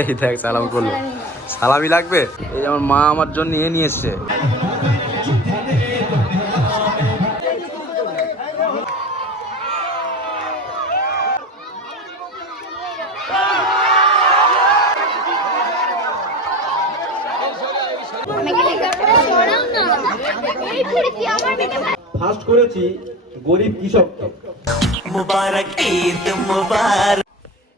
এই দেখ সালাম করল। সালামি লাগবে? এই আমার মা আমার জন্য নিয়ে নিয়ে এসছে ফার্স্ট করেছি গরিব কৃষককে। মুবারক ঈদ মুবারক।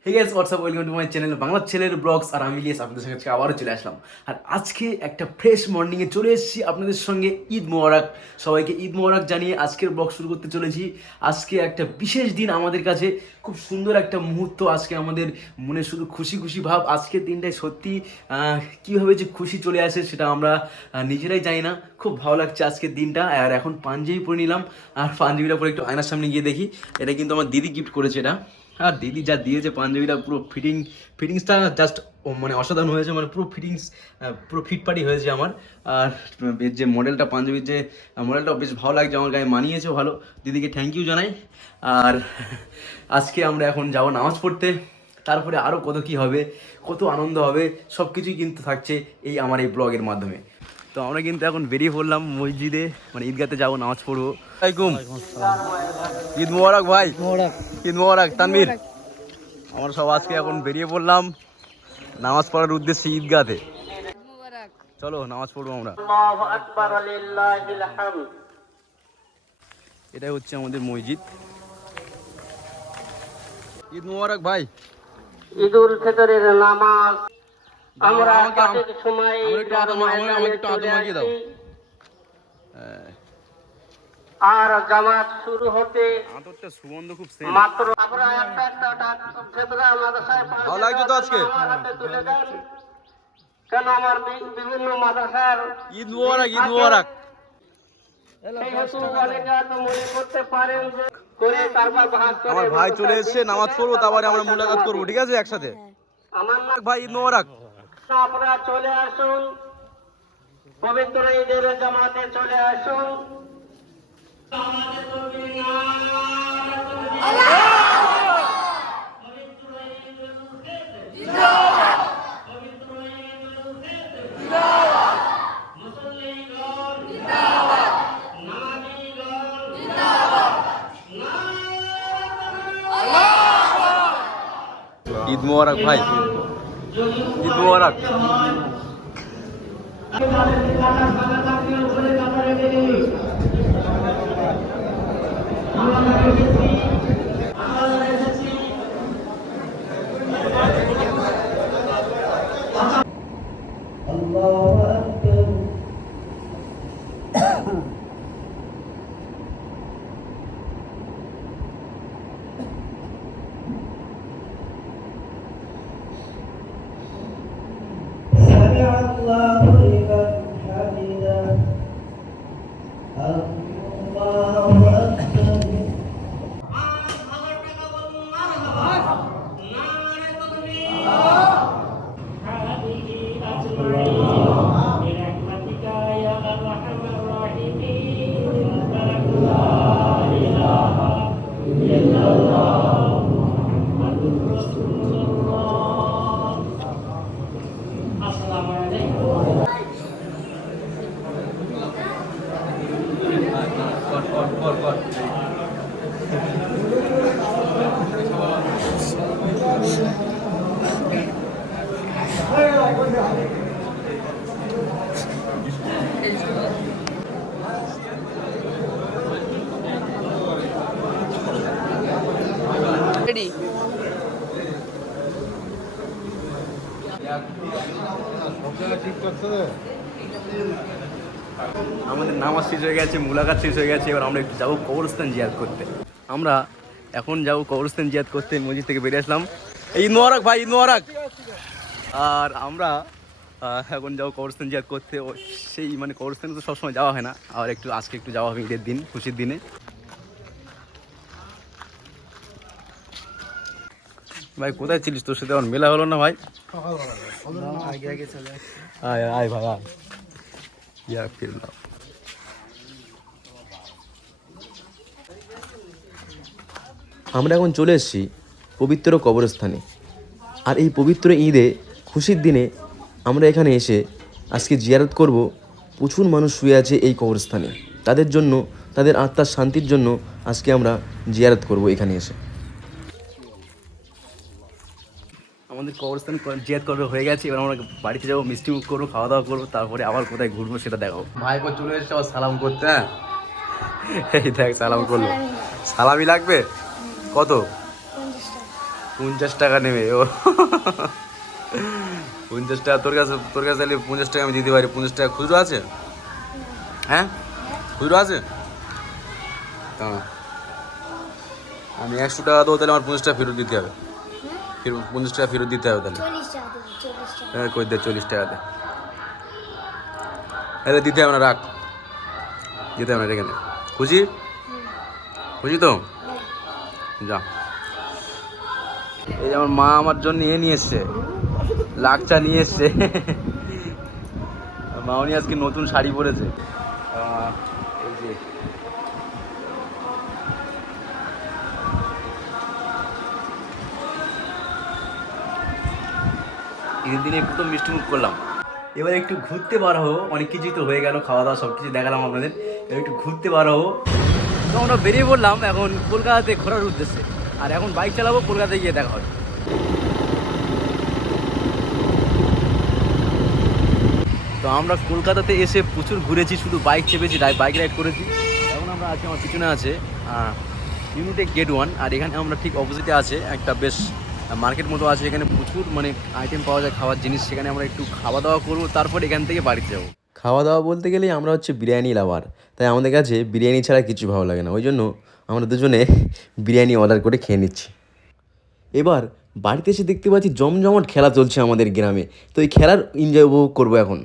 Hey guys WhatsApp welcome to my channel Bangla ছেলের ব্লগস আর আমি ইলিয়াস আপনাদের সঙ্গে আবারও চলে আসলাম। আর আজকে একটা ফ্রেশ মর্নিংয়ে চলে এসেছি আপনাদের সঙ্গে ঈদ মোবারক। সবাইকে ঈদ মোবারক জানিয়ে আজকের ব্লগ শুরু করতে চলেছি। আজকে একটা বিশেষ দিন আমাদের কাছে, খুব সুন্দর একটা মুহূর্ত আজকে আমাদের মনে শুধু খুশি খুশি ভাব। আজকের দিনটাই সত্যি কীভাবে যে খুশি চলে আসে সেটা আমরা নিজেরাই জানি না। খুব ভালো লাগছে আজকের দিনটা। আর এখন পাঞ্জাবি পরে নিলাম। আর পাঞ্জাবিটা পরে একটু আয়নার সামনে গিয়ে দেখি। এটা কিন্তু আমার দিদি গিফট করেছে এটা। আর দিদি যা দিয়েছে পাঞ্জাবিটা পুরো ফিটিং ফিটিংসটা জাস্ট মানে অসাধারণ হয়েছে মানে পুরো ফিটিংস পুরো ফিট পাটি হয়েছে আমার। আর যে মডেলটা পাঞ্জাবির যে মডেলটা বেশ ভালো লাগছে, আমার গায়ে মানিয়েছে ভালো। দিদিকে থ্যাংক ইউ জানাই। আর আজকে আমরা এখন যাব নামাজ পড়তে। তারপরে আরও কত কি হবে, কত আনন্দ হবে সব কিছুই কিন্তু থাকছে এই, আমার এই ব্লগের মাধ্যমে। তো আমরা কিন্তু এখন বেরিয়ে পড়লাম মসজিদে মানে ঈদগাতে যাব নামাজ পড়ব। আলাইকুম ঈদ মোবারক ভাই। ঈদ মোবারক। তানভীর। আমরা সব আজকে এখন বেরিয়ে পড়লাম নামাজ পড়ার উদ্দেশ্যে ঈদগাতে। চলো নামাজ পড়ব আমরা। এটাই হচ্ছে আমাদের মসজিদ। ঈদ মোবারক ভাই। ঈদুল ফিতরের নামাজ আমরা সঠিক সময়ে আর জামাত শুরু হতে সুগন্ধ খুব মাত্র আমরা একটা একটা ডাক মাদ্রাসায় ভালো লাগছে তো আজকে? তুলে দেন। কেন আমার বিভিন্ন মাদ্রাসার ঈদ মোবারক মোবারক। মনে আমার ভাই চলে এসেছে নামাজ পড়ব তারপরে আমরা মোলাকাত করব ঠিক আছে একসাথে? আমার ভাই ঈদ মোবারক। আপনারা চলে আসুন। পবিত্র ঈদের জামাতে চলে আসুন। ঈদ মোবারক ভাই। ঈদ মোবারক আমরা আমাদের নামাজ শেষ হয়ে গেছে, মুলাকাত শেষ হয়ে গেছে, এবার আমরা একটু যাব কবরস্থান জিয়াদ করতে। আমরা এখন যাব কবরস্থান জিয়াদ করতে, মসজিদ থেকে বেরিয়ে আসলাম। ঈদ মোবারক ভাই মোবারক। আর আমরা এখন যাব কবরস্থান জিয়াদ করতে। সেই মানে কবরস্থানে তো সবসময় যাওয়া হয় না। আর একটু, আজকে একটু যাওয়া হবে ঈদের দিন, খুশির দিনে। ভাই, কোথায় ছিলিস তোর সাথে? আমার মেলা হলো না ভাই? আয় ভাই ফিরলাম আমরা এখন চলে এসেছি পবিত্র কবরস্থানে। আর এই পবিত্র ঈদে খুশির দিনে আমরা এখানে এসে আজকে জিয়ারত করব প্রচুর মানুষ শুয়ে আছে এই কবরস্থানে। তাদের জন্য তাদের আত্মার শান্তির জন্য আজকে আমরা জিয়ারত করব এখানে এসে। আমাদের কবরস্থান জিয়াদ করবে হয়ে গেছে এবার আমরা বাড়িতে যাব মিষ্টি মুখ করব খাওয়া দাওয়া করব তারপরে আবার কোথায় ঘুরবো সেটা দেখাবো। ভাই কো চলে এসছে আবার সালাম করতে হ্যাঁ? এই দেখ সালাম করল। সালামি লাগবে? কত? পঞ্চাশ টাকা নেবে ও। পঞ্চাশ টাকা তোর কাছে তোর কাছে তাহলে পঞ্চাশ টাকা আমি দিতে পারি। পঞ্চাশ টাকা খুচরো আছে? হ্যাঁ? খুচরো আছে? দাঁড়া। আমি একশো টাকা দেবো তাহলে আমার পঞ্চাশ টাকা ফেরত দিতে হবে। ফেরত পঞ্চাশ টাকা ফেরত দিতে হবে তাহলে। চল্লিশ টাকা হ্যাঁ কই দে চল্লিশ টাকাতে আরে দিতে হবে না রাখ। দিতে হবে না রেখে দে। খুশি? খুশি তো? যা। এই যে আমার মা আমার জন্য এ নিয়ে এসছে। লাকচা নিয়ে এসছে। মা উনি আজকে নতুন শাড়ি পরেছে। এই ঈদের দিনে একটু তো মিষ্টি মুখ করলাম। এবার একটু ঘুরতে বার হব। অনেক কিছুই তো হয়ে গেল খাওয়া দাওয়া সব কিছু দেখালাম আপনাদের। এবার একটু ঘুরতে বার হব। তো আমরা বেরিয়ে পড়লাম এখন কলকাতাতে ঘোরার উদ্দেশ্যে। আর এখন বাইক চালাবো, কলকাতায় গিয়ে দেখা হবে। আমরা কলকাতাতে এসে প্রচুর ঘুরেছি, শুধু বাইক চেপেছি বাইক রাইড করেছি। এখন আমরা আছি আমার পিছনে আছে ইউনিটেক গেট ওয়ান আর এখানে আমরা ঠিক অপোজিটে আছে, একটা বেশ মার্কেট মতো আছে, এখানে প্রচুর মানে আইটেম পাওয়া যায়, খাওয়ার জিনিস, সেখানে আমরা একটু খাওয়া দাওয়া করব, তারপর এখান থেকে বাড়িতে যাব। খাওয়া দাওয়া বলতে গেলেই আমরা হচ্ছে বিরিয়ানি লাভার তাই আমাদের কাছে বিরিয়ানি ছাড়া কিছু ভালো লাগে না, ওই জন্য আমরা দুজনে বিরিয়ানি অর্ডার করে খেয়ে নিচ্ছি। এবার বাড়িতে এসে দেখতে পাচ্ছি জমজমাট খেলা চলছে আমাদের গ্রামে। তো এই খেলার এনজয় উপভোগ করব এখন।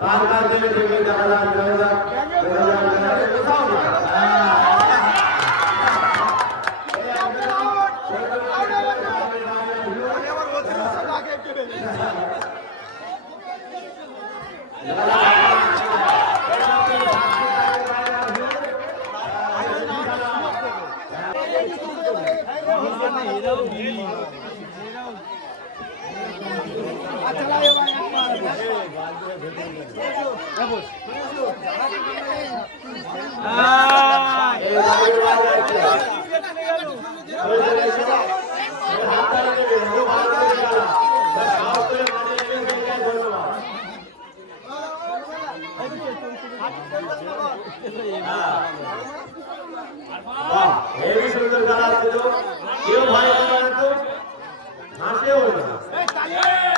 তার কাছ থেকে দেখা যাক দেখা যাক দেখা যাক দেখা যাক কোথাও না Não, não, não. হেভি সুন্দর গান আসছে তো কেউ ভয় করে না তো হাসেও না হাততালি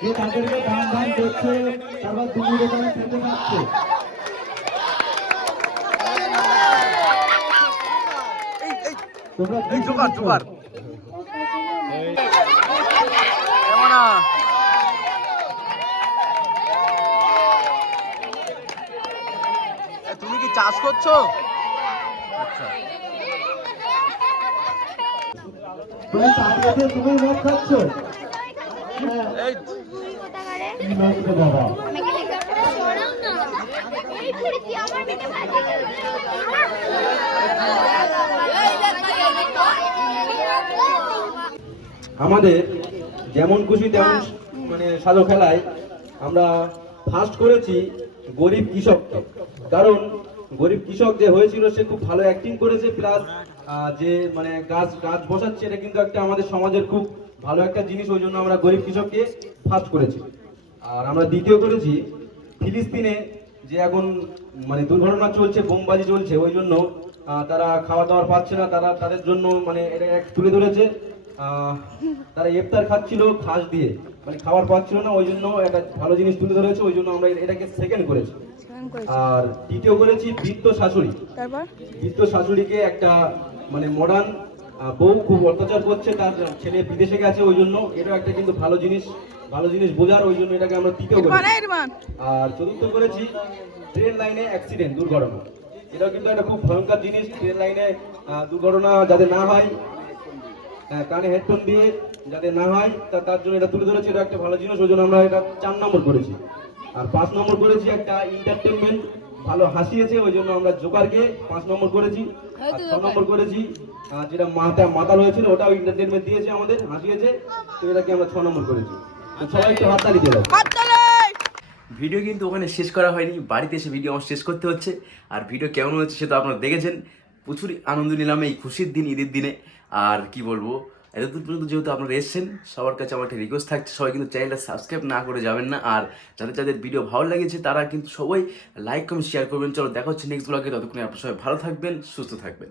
যে তাদেরকে দান দান করছে তারপর তুমি খেতে তোমরা কি তুমি চাষ করছ? আচ্ছা। তুমি চাকরিতে তুমি মদ খাচ্ছ? হ্যাঁ, এই আমাদের যেমন খুশি তেমন মানে সাজো খেলায় আমরা ফার্স্ট করেছি গরিব কৃষককে কারণ গরিব কৃষক যে হয়েছিল, সে খুব ভালো অ্যাক্টিং করেছে প্লাস যে মানে গাছ গাছ বসাচ্ছে, এটা কিন্তু একটা আমাদের সমাজের খুব ভালো একটা জিনিস, ওই জন্য আমরা গরিব কৃষককে ফার্স্ট করেছি। আর আমরা দ্বিতীয় করেছি ফিলিস্তিনে যে এখন মানে দুর্ঘটনা চলছে বোমবাজি চলছে ওই জন্য তারা খাওয়া দাওয়ার পাচ্ছে না তারা তাদের জন্য মানে এটা এক তুলে ধরেছে। তারা ইফতার খাচ্ছিল খাস দিয়ে মানে খাবার পাচ্ছিল না ওই জন্য একটা ভালো জিনিস তুলে ধরেছে ওই জন্য আমরা এটাকে সেকেন্ড করেছি। আর তৃতীয় করেছি বৃত্ত শাশুড়ি। বৃত্ত শাশুড়িকে একটা মানে মডার্ন বউ খুব অত্যাচার করছে তার ছেলে বিদেশে গেছে ওই জন্য এটা একটা কিন্তু ভালো জিনিস ভালো জিনিস বোঝার ওই জন্য এটাকে আমরা তৃতীয় করেছি আর চতুর্থ করেছি ট্রেন লাইনে অ্যাক্সিডেন্ট দুর্ঘটনা। এটাও কিন্তু একটা খুব ভয়ঙ্কর জিনিস ট্রেন লাইনে দুর্ঘটনা যাতে না হয় হ্যাঁ, কানে হেডফোন দিয়ে যাতে না হয় তা তার জন্য এটা তুলে ধরেছি এটা একটা ভালো জিনিস ওই জন্য আমরা এটা চার নম্বর করেছি। আর পাঁচ নম্বর করেছি একটা এন্টারটেনমেন্ট ভালো হাসিয়েছে ওই জন্য আমরা জোকারকে পাঁচ নম্বর করেছি আর ছ নম্বর করেছি আহ, যেটা মাথা মাতাল হয়েছিল ওটাও এন্টারটেনমেন্ট দিয়েছে আমাদের হাসিয়েছে তো এটাকে আমরা ছ নম্বর করেছি। তো সবাই একটু হাততালি দিয়ে ভিডিও কিন্তু ওখানে শেষ করা হয়নি বাড়িতে এসে ভিডিও আমার শেষ করতে হচ্ছে আর ভিডিও কেমন হচ্ছে সেটা আপনারা দেখেছেন প্রচুর আনন্দ নিলাম এই খুশির দিন ঈদের দিনে আর কি বলব এতদূর পর্যন্ত যেহেতু আপনারা এসেছেন, সবার কাছে আমার একটা রিকোয়েস্ট থাকছে, সবাই কিন্তু চ্যানেলটা সাবস্ক্রাইব না করে যাবেন না। আর যাদের যাদের ভিডিও ভালো লেগেছে, তারা কিন্তু সবাই লাইক কমেন্ট শেয়ার করবেন। চলো, দেখা হচ্ছে নেক্সট ব্লগে ততক্ষণে আপনার সবাই ভালো থাকবেন, সুস্থ থাকবেন।